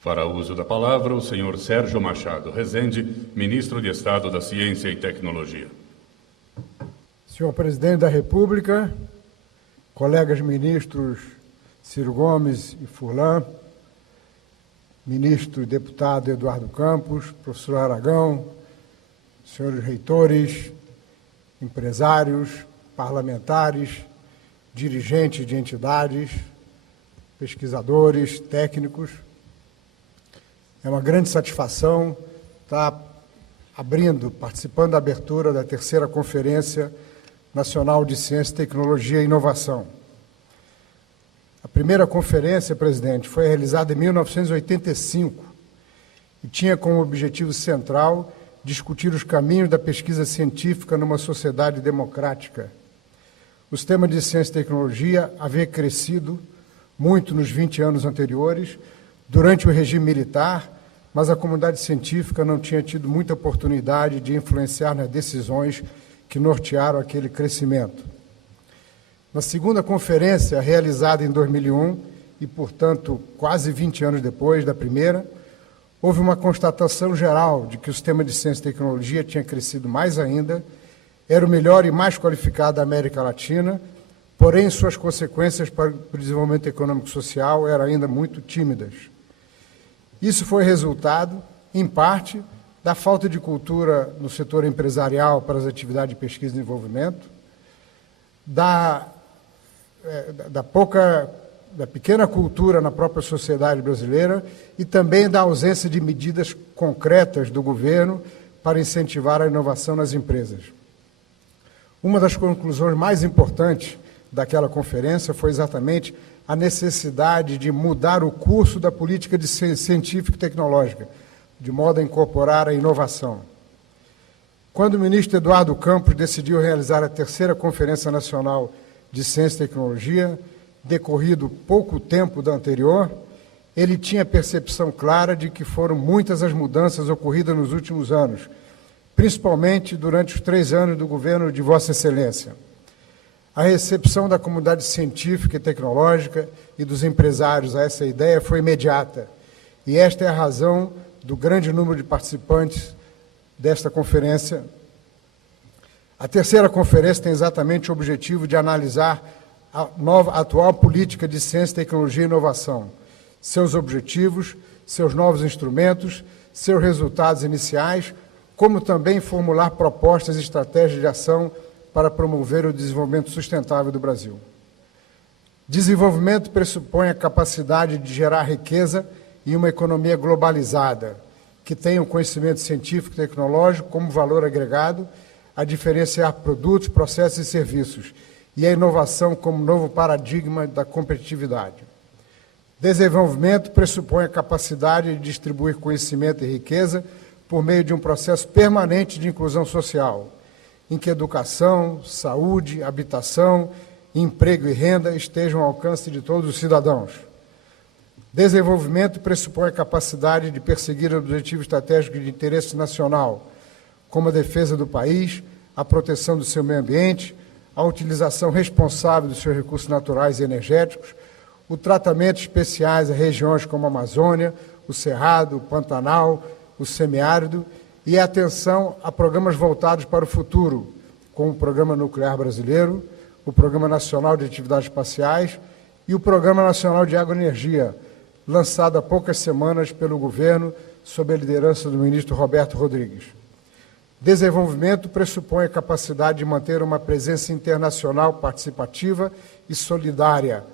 Fará uso da palavra o senhor Sérgio Machado Rezende, ministro de Estado da Ciência e Tecnologia. Senhor Presidente da República, colegas ministros Ciro Gomes e Furlan, ministro e deputado Eduardo Campos, professor Aragão, senhores reitores, empresários, parlamentares, dirigentes de entidades, pesquisadores, técnicos. É uma grande satisfação estar participando da abertura da terceira Conferência Nacional de Ciência, Tecnologia e Inovação. A primeira conferência, presidente, foi realizada em 1985 e tinha como objetivo central discutir os caminhos da pesquisa científica numa sociedade democrática. Os temas de ciência e tecnologia haviam crescido muito nos 20 anos anteriores, durante o regime militar, mas a comunidade científica não tinha tido muita oportunidade de influenciar nas decisões que nortearam aquele crescimento. Na segunda conferência, realizada em 2001, e, portanto, quase 20 anos depois da primeira, houve uma constatação geral de que o sistema de ciência e tecnologia tinha crescido mais ainda, era o melhor e mais qualificado da América Latina, porém suas consequências para o desenvolvimento econômico e social eram ainda muito tímidas. Isso foi resultado, em parte, da falta de cultura no setor empresarial para as atividades de pesquisa e desenvolvimento, da pequena cultura na própria sociedade brasileira e também da ausência de medidas concretas do governo para incentivar a inovação nas empresas. Uma das conclusões mais importantes daquela conferência foi exatamente a necessidade de mudar o curso da política científica e tecnológica, de modo a incorporar a inovação. Quando o ministro Eduardo Campos decidiu realizar a terceira Conferência Nacional de Ciência e Tecnologia, decorrido pouco tempo da anterior, ele tinha percepção clara de que foram muitas as mudanças ocorridas nos últimos anos, principalmente durante os 3 anos do governo de Vossa Excelência. A recepção da comunidade científica e tecnológica e dos empresários a essa ideia foi imediata, e esta é a razão do grande número de participantes desta conferência. A terceira conferência tem exatamente o objetivo de analisar a atual política de ciência, tecnologia e inovação, seus objetivos, seus novos instrumentos, seus resultados iniciais, como também formular propostas e estratégias de ação para promover o desenvolvimento sustentável do Brasil. Desenvolvimento pressupõe a capacidade de gerar riqueza e uma economia globalizada, que tenha o conhecimento científico e tecnológico como valor agregado, a diferenciar produtos, processos e serviços, e a inovação como novo paradigma da competitividade. Desenvolvimento pressupõe a capacidade de distribuir conhecimento e riqueza por meio de um processo permanente de inclusão social, em que educação, saúde, habitação, emprego e renda estejam ao alcance de todos os cidadãos. Desenvolvimento pressupõe a capacidade de perseguir objetivos estratégicos de interesse nacional, como a defesa do país, a proteção do seu meio ambiente, a utilização responsável dos seus recursos naturais e energéticos, o tratamento especiais a regiões como a Amazônia, o Cerrado, o Pantanal, o Semiárido, e a atenção a programas voltados para o futuro, como o Programa Nuclear Brasileiro, o Programa Nacional de Atividades Espaciais e o Programa Nacional de Agroenergia, lançado há poucas semanas pelo governo, sob a liderança do ministro Roberto Rodrigues. Desenvolvimento pressupõe a capacidade de manter uma presença internacional participativa e solidária,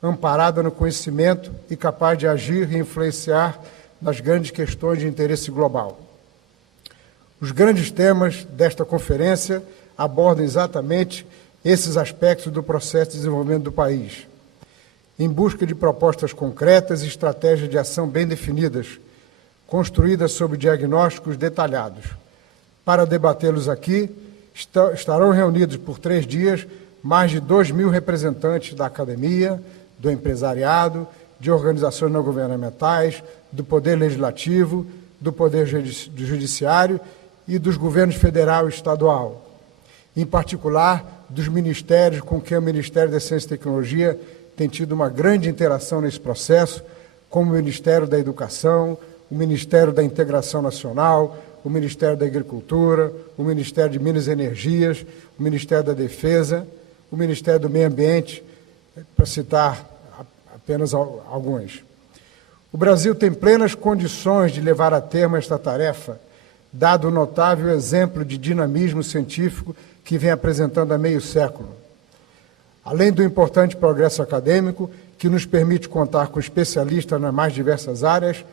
amparada no conhecimento e capaz de agir e influenciar nas grandes questões de interesse global. Os grandes temas desta conferência abordam exatamente esses aspectos do processo de desenvolvimento do país, em busca de propostas concretas e estratégias de ação bem definidas, construídas sob diagnósticos detalhados. Para debatê-los aqui, estarão reunidos por 3 dias mais de 2.000 representantes da academia, do empresariado, de organizações não governamentais, do Poder Legislativo, do Poder Judiciário e dos governos federal e estadual, em particular dos ministérios com quem o Ministério da Ciência e Tecnologia tem tido uma grande interação nesse processo, como o Ministério da Educação, o Ministério da Integração Nacional, o Ministério da Agricultura, o Ministério de Minas e Energias, o Ministério da Defesa, o Ministério do Meio Ambiente, para citar apenas alguns. O Brasil tem plenas condições de levar a termo esta tarefa, dado o notável exemplo de dinamismo científico que vem apresentando há meio século. Além do importante progresso acadêmico, que nos permite contar com especialistas nas mais diversas áreas,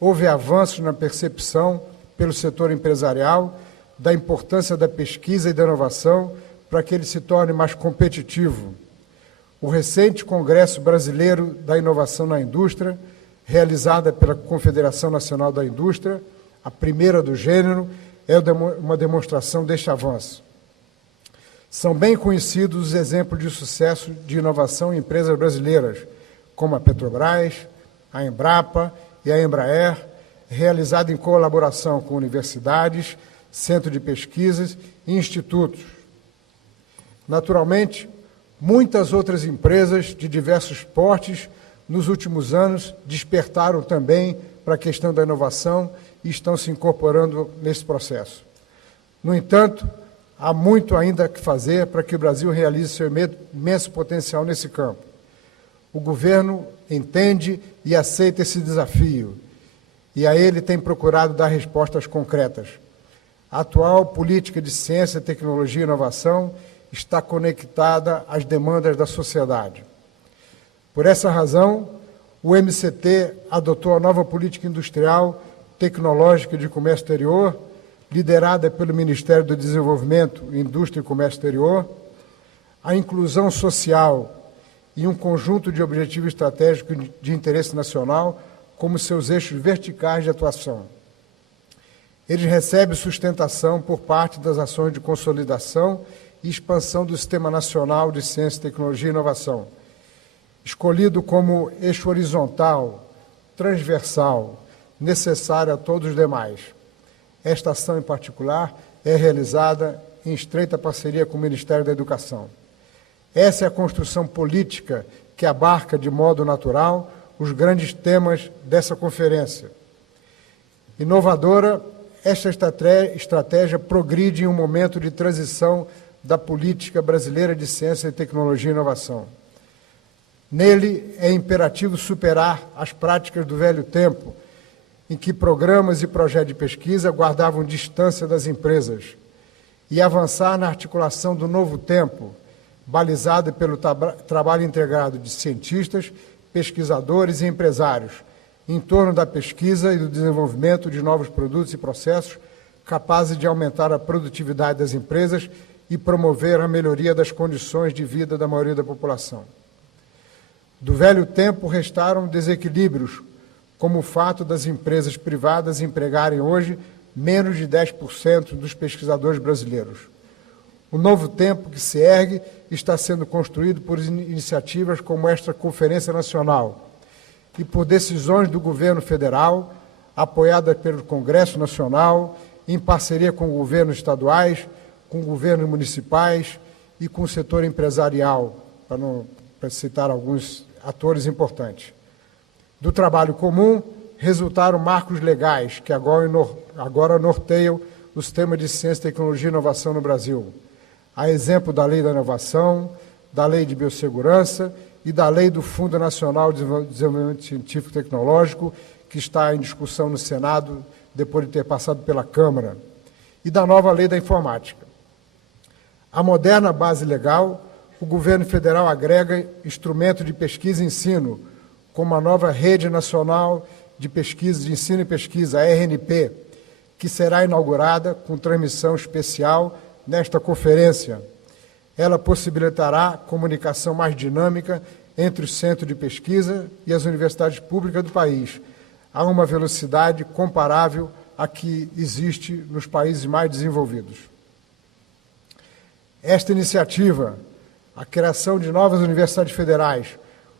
houve avanços na percepção pelo setor empresarial da importância da pesquisa e da inovação para que ele se torne mais competitivo. O recente Congresso Brasileiro da Inovação na Indústria, realizada pela Confederação Nacional da Indústria, a primeira do gênero, é uma demonstração deste avanço. São bem conhecidos os exemplos de sucesso de inovação em empresas brasileiras, como a Petrobras, a Embrapa e a Embraer, realizada em colaboração com universidades, centros de pesquisas e institutos. Naturalmente, muitas outras empresas de diversos portes, nos últimos anos, despertaram também para a questão da inovação e estão se incorporando nesse processo. No entanto, há muito ainda que fazer para que o Brasil realize seu imenso potencial nesse campo. O governo entende e aceita esse desafio, e a ele tem procurado dar respostas concretas. A atual política de ciência, tecnologia e inovação está conectada às demandas da sociedade. Por essa razão, o MCT adotou a nova política industrial, tecnológica e de comércio exterior, liderada pelo Ministério do Desenvolvimento, Indústria e Comércio Exterior, a inclusão social e um conjunto de objetivos estratégicos de interesse nacional como seus eixos verticais de atuação. Eles recebem sustentação por parte das ações de consolidação e expansão do Sistema Nacional de Ciência, Tecnologia e Inovação, escolhido como eixo horizontal, transversal, necessário a todos os demais. Esta ação, em particular, é realizada em estreita parceria com o Ministério da Educação. Essa é a construção política que abarca de modo natural os grandes temas dessa conferência. Inovadora, esta estratégia progride em um momento de transição da política brasileira de ciência, tecnologia e inovação. Nele, é imperativo superar as práticas do velho tempo, em que programas e projetos de pesquisa guardavam distância das empresas, e avançar na articulação do novo tempo, balizado pelo trabalho integrado de cientistas, pesquisadores e empresários, em torno da pesquisa e do desenvolvimento de novos produtos e processos capazes de aumentar a produtividade das empresas e promover a melhoria das condições de vida da maioria da população. Do velho tempo restaram desequilíbrios, como o fato das empresas privadas empregarem hoje menos de 10% dos pesquisadores brasileiros. O novo tempo que se ergue está sendo construído por iniciativas como esta Conferência Nacional e por decisões do governo federal, apoiada pelo Congresso Nacional, em parceria com governos estaduais, com governos municipais e com o setor empresarial, para citar alguns atores importantes. Do trabalho comum, resultaram marcos legais que agora norteiam o sistema de ciência, tecnologia e inovação no Brasil, a exemplo da Lei da Inovação, da Lei de Biossegurança e da Lei do Fundo Nacional de Desenvolvimento Científico e Tecnológico, que está em discussão no Senado, depois de ter passado pela Câmara, e da nova Lei da Informática. A moderna base legal, o governo federal agrega instrumento de pesquisa e ensino, como a nova Rede Nacional de Pesquisa, de Ensino e Pesquisa, a RNP, que será inaugurada com transmissão especial nesta conferência. Ela possibilitará comunicação mais dinâmica entre os centros de pesquisa e as universidades públicas do país, a uma velocidade comparável à que existe nos países mais desenvolvidos. Esta iniciativa, a criação de novas universidades federais,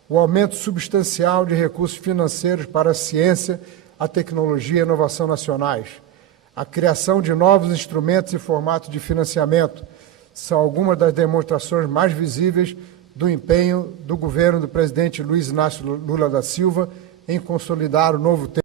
o aumento substancial de recursos financeiros para a ciência, a tecnologia e a inovação nacionais, a criação de novos instrumentos e formatos de financiamento, são algumas das demonstrações mais visíveis do empenho do governo do presidente Luiz Inácio Lula da Silva em consolidar o novo tempo